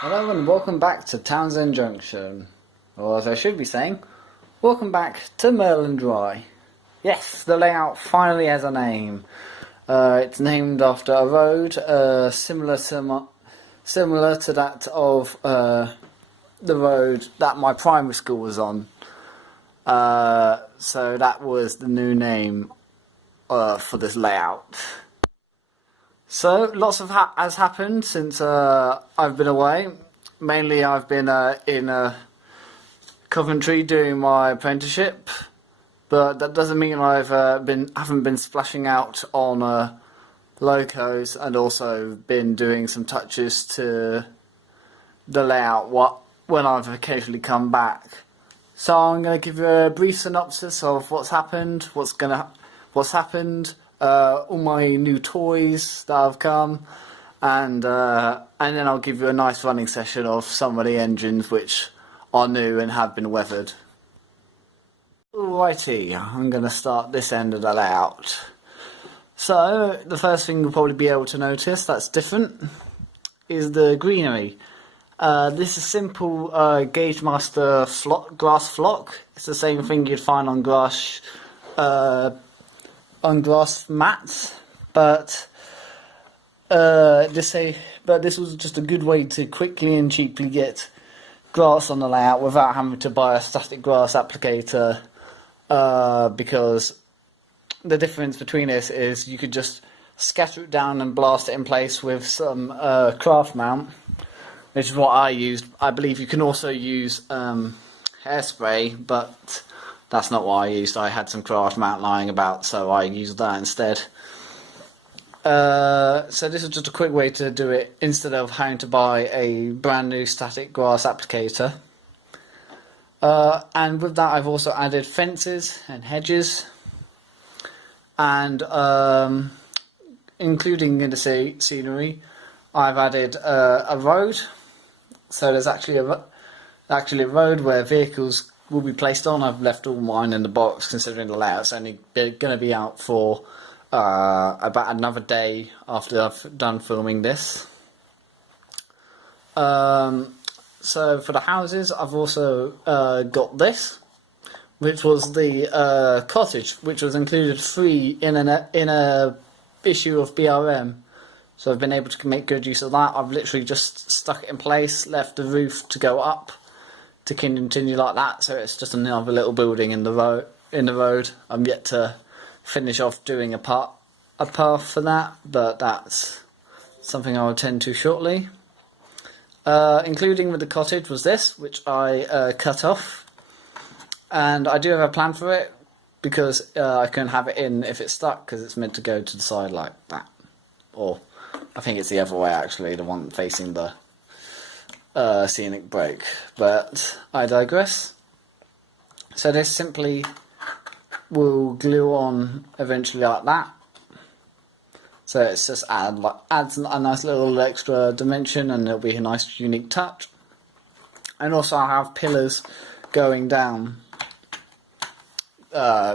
Hello and welcome back to Townsend Junction. Or as I should be saying, welcome back to Merland Rye. Yes, the layout finally has a name. It's named after a road similar to that of the road that my primary school was on. So that was the new name for this layout. So, lots has happened since I've been away. Mainly I've been in Coventry doing my apprenticeship, but that doesn't mean haven't been splashing out on locos and also been doing some touches to the layout when I've occasionally come back. So I'm going to give you a brief synopsis of what's happened, all my new toys that have come, and then I'll give you a nice running session of some of the engines which are new and have been weathered. Alrighty, I'm going to start this end of the layout. So the first thing you'll probably be able to notice that's different is the greenery. This is simple Gauge Master grass flock. It's the same thing you'd find on grass mats, but this was just a good way to quickly and cheaply get grass on the layout without having to buy a static grass applicator, because the difference between this is you could just scatter it down and blast it in place with some craft mount, which is what I used. I believe you can also use hairspray, but that's not what I used. I had some craft mount lying about, so I used that instead. So this is just a quick way to do it instead of having to buy a brand new static grass applicator. And with that I've also added fences and hedges, and including in the scenery I've added a road. So there's actually a road where vehicles will be placed on. I've left all mine in the box considering the layout's only going to be out for about another day after I've done filming this. So for the houses I've also got this, which was the cottage, which was included free in a issue of BRM. So I've been able to make good use of that. I've literally just stuck it in place, left the roof to go up to continue like that, so it's just another little building in the road. I'm yet to finish off doing a path for that, but that's something I'll attend to shortly. Including with the cottage was this, which I cut off, and I do have a plan for it because I can have it in if it's stuck, because it's meant to go to the side like that, or I think it's the other way actually, the one facing the scenic break, but I digress. So this simply will glue on eventually like that. So it's just adds a nice little extra dimension, and it'll be a nice unique touch. And also I have pillars going down,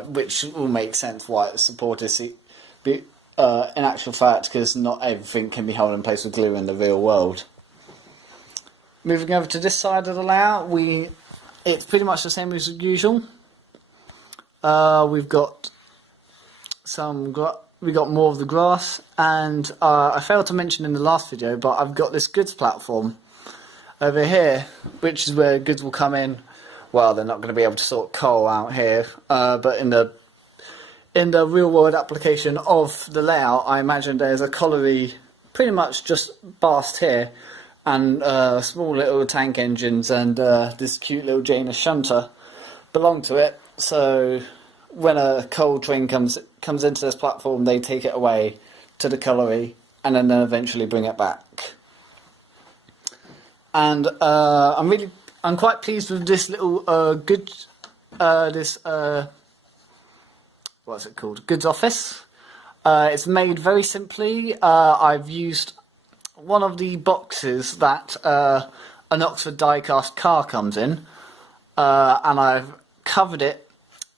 which will make sense why it's supported. In actual fact, because not everything can be held in place with glue in the real world. Moving over to this side of the layout, it's pretty much the same as usual. We've got more of the grass, and I failed to mention in the last video, but I've got this goods platform over here, which is where goods will come in. Well, they're not going to be able to sort coal out here, but in the real world application of the layout, I imagine there's a colliery pretty much just past here, and small little tank engines and this cute little Janus shunter belong to it. So when a coal train comes into this platform, they take it away to the colliery and then eventually bring it back. And I'm quite pleased with this little what's it called? Goods office. It's made very simply. I've used one of the boxes that an Oxford die-cast car comes in, and I've covered it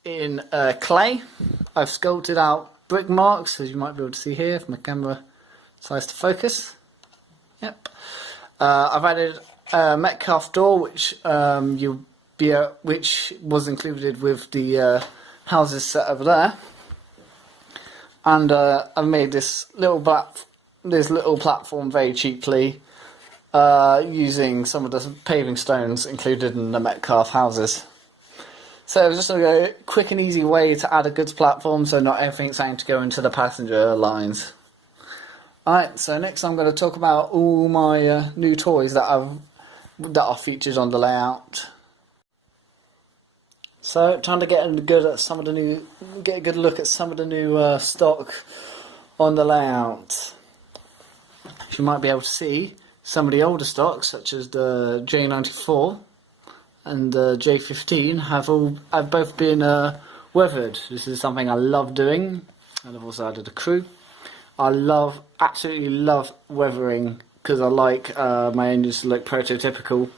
in clay. I've sculpted out brick marks, as you might be able to see here if my camera decides to focus. Yep. I've added Metcalf door, which which was included with the houses set over there, and I've made this little platform very cheaply using some of the paving stones included in the Metcalf houses. So it's just a quick and easy way to add a goods platform, so not everything's having to go into the passenger lines. Alright, so next I'm going to talk about all my new toys that are featured on the layout. So time to get a good look at some of the new stock on the layout. As you might be able to see, some of the older stocks, such as the J94 and the J15, have both been weathered. This is something I love doing, and I've also added a crew. I absolutely love weathering because I like my engines to look prototypical.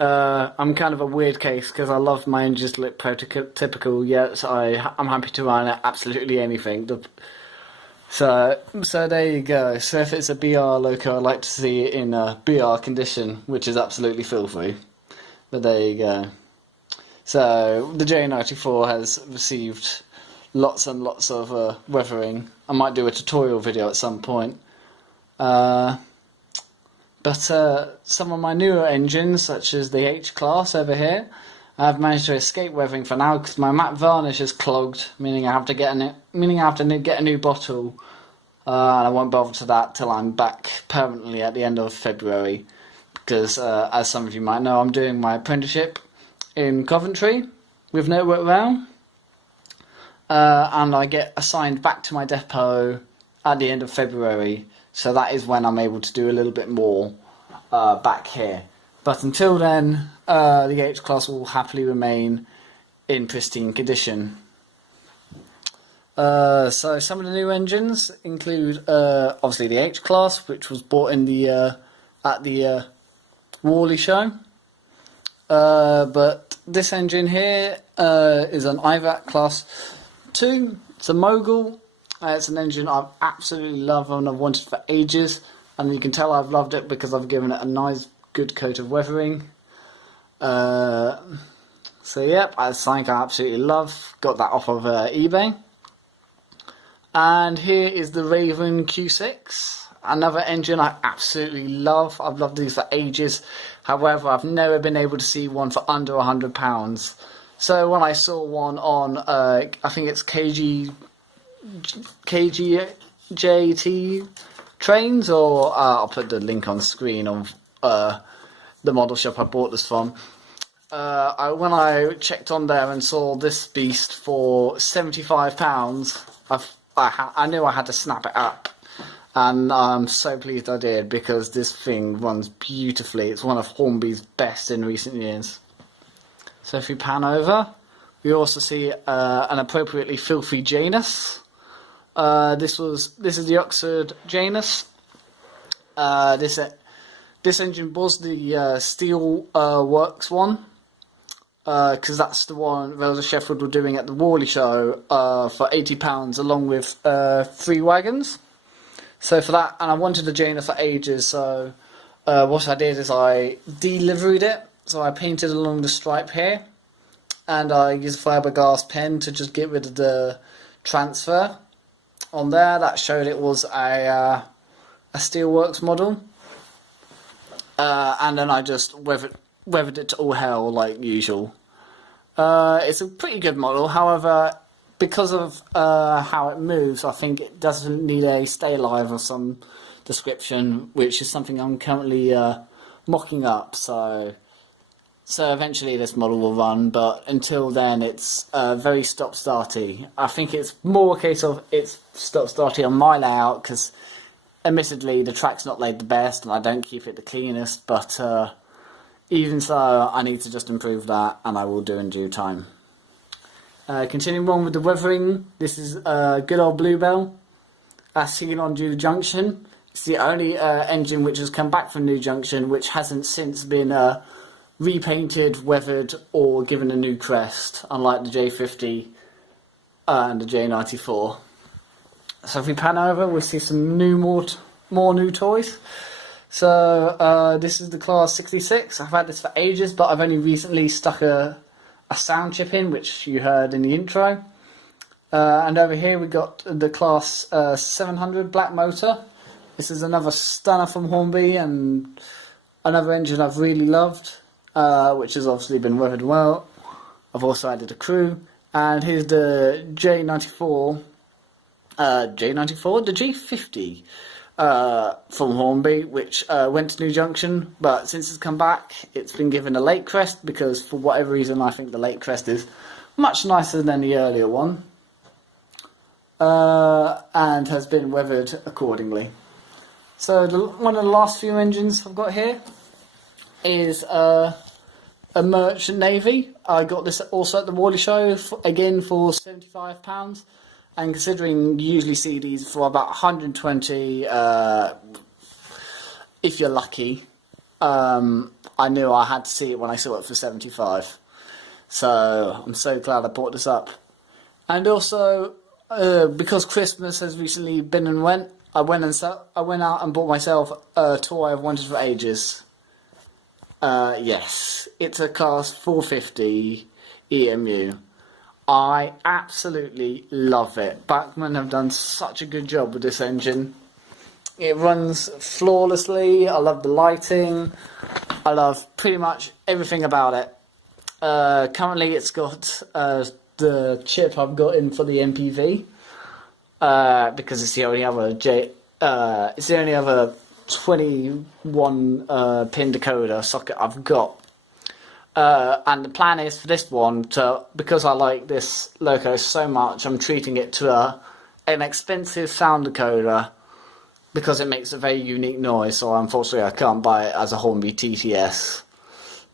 I'm kind of a weird case because I love my engines to look prototypical, yet I'm happy to run at absolutely anything. So there you go. So if it's a BR loco, I like to see it in a BR condition, which is absolutely filthy. But there you go. So the J94 has received lots and lots of weathering. I might do a tutorial video at some point. But some of my newer engines, such as the H-Class over here, I've managed to escape weathering for now because my matte varnish is clogged, meaning I have to get a new bottle, and I won't bother to that till I'm back permanently at the end of February, because as some of you might know, I'm doing my apprenticeship in Coventry with Network Rail. And I get assigned back to my depot at the end of February, so that is when I'm able to do a little bit more back here. But until then, the H-Class will happily remain in pristine condition. So some of the new engines include obviously the H-Class, which was bought in at the Worley show. But this engine here is an IVAC Class 2. It's a Mogul. It's an engine I've absolutely loved and I've wanted for ages, and you can tell I've loved it because I've given it a nice good coat of weathering. So yep, it's something I absolutely love. Got that off of eBay. And here is the Raven Q6, another engine I absolutely love. I've loved these for ages. However, I've never been able to see one for under £100. So when I saw one on, I think it's KGJT trains, or I'll put the link on the screen of the model shop I bought this from. When I checked on there and saw this beast for £75, I knew I had to snap it up. And I'm so pleased I did, because this thing runs beautifully. It's one of Hornby's best in recent years. So if we pan over, we also see an appropriately filthy Janus. This is the Oxford Janus. This engine was the Steel Works one, because that's the one Rosa Sheffield were doing at the Worley show for £80, along with 3 wagons. So for that, and I wanted the Janus for ages, so what I did is I deliveried it. So I painted along the stripe here, and I used a fiberglass pen to just get rid of the transfer on there. That showed it was a Steelworks model, and then I just weathered it to all hell like usual. It's a pretty good model, however, because of how it moves, I think it doesn't need a stay alive of some description, which is something I'm currently mocking up. So eventually this model will run, but until then it's very stop-starty. I think it's more a case of it's stop-starty on my layout, because admittedly the track's not laid the best and I don't keep it the cleanest, but even so I need to just improve that, and I will do in due time. Continuing on with the weathering, this is good old Bluebell, as seen on New Junction. It's the only engine which has come back from New Junction which hasn't since been repainted, weathered, or given a new crest, unlike the J50 and the J94. So if we pan over, we'll see some more new toys. So this is the class 66. I've had this for ages, but I've only recently stuck a sound chip in, which you heard in the intro. And over here we got the class 700 black motor. This is another stunner from Hornby and another engine I've really loved, which has obviously been weathered well. I've also added a crew. And here's the J94, the G50 from Hornby, which went to New Junction, but since it's come back, it's been given a lake crest because for whatever reason I think the lake crest is much nicer than the earlier one, and has been weathered accordingly. So one of the last few engines I've got here is a Merchant Navy. I got this also at the Worley show, again for £75. And considering you usually see these for about 120, if you're lucky, I knew I had to see it when I saw it for 75. So I'm so glad I bought this up. And also, because Christmas has recently been and went, I went out and bought myself a toy I've wanted for ages. Yes, it's a class 450 EMU. I absolutely love it. Bachmann have done such a good job with this engine. It runs flawlessly. I love the lighting. I love pretty much everything about it. Currently it's got the chip I've got in for the MPV, because it's the only other 21 pin decoder socket I've got. And the plan is for this one because I like this loco so much, I'm treating it to an expensive sound decoder because it makes a very unique noise. So unfortunately I can't buy it as a Hornby TTS,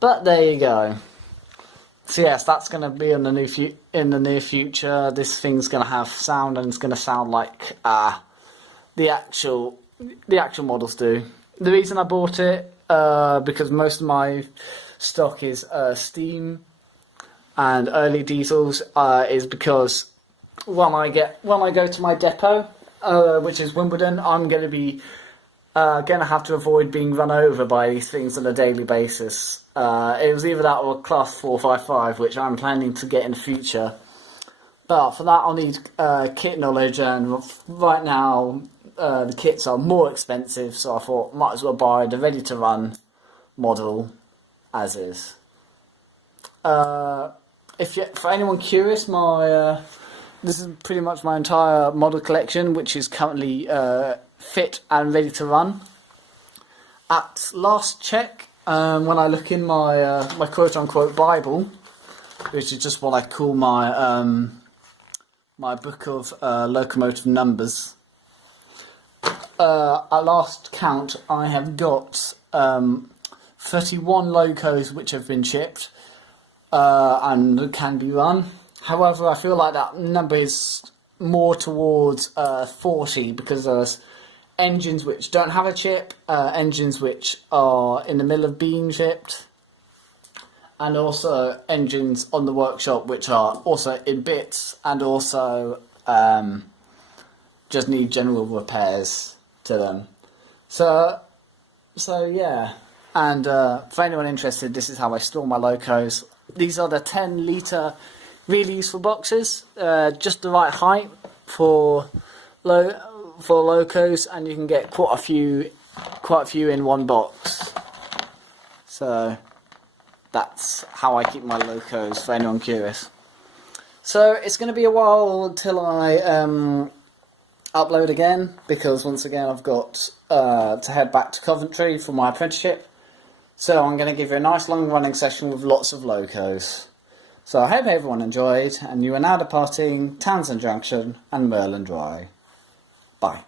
but there you go. So yes, that's going to be in the near future. This thing's going to have sound, and it's going to sound like the actual models do. The reason I bought it because most of my stock is steam and early diesels, is because when I go to my depot, which is Wimbledon, I'm going to be going to have to avoid being run over by these things on a daily basis. It was either that or class 455, which I'm planning to get in the future. But for that I'll need kit knowledge, and right now the kits are more expensive, so I thought might as well buy the ready to run model as is. For anyone curious, this is pretty much my entire model collection, which is currently fit and ready to run. At last check, when I look in my my quote-unquote Bible, which is just what I call my my book of locomotive numbers, at last count I have got 31 locos which have been shipped and can be run. However, I feel like that number is more towards 40, because there's engines which don't have a chip, engines which are in the middle of being shipped, and also engines on the workshop which are also in bits and also just need general repairs to them. So yeah. And for anyone interested, this is how I store my locos. These are the 10-litre really useful boxes, just the right height for locos, and you can get quite a few in one box. So that's how I keep my locos, for anyone curious. So it's going to be a while until I upload again, because once again I've got to head back to Coventry for my apprenticeship. So I'm going to give you a nice long running session with lots of locos. So I hope everyone enjoyed, and you are now departing Townsend Junction and Merland Rye. Bye.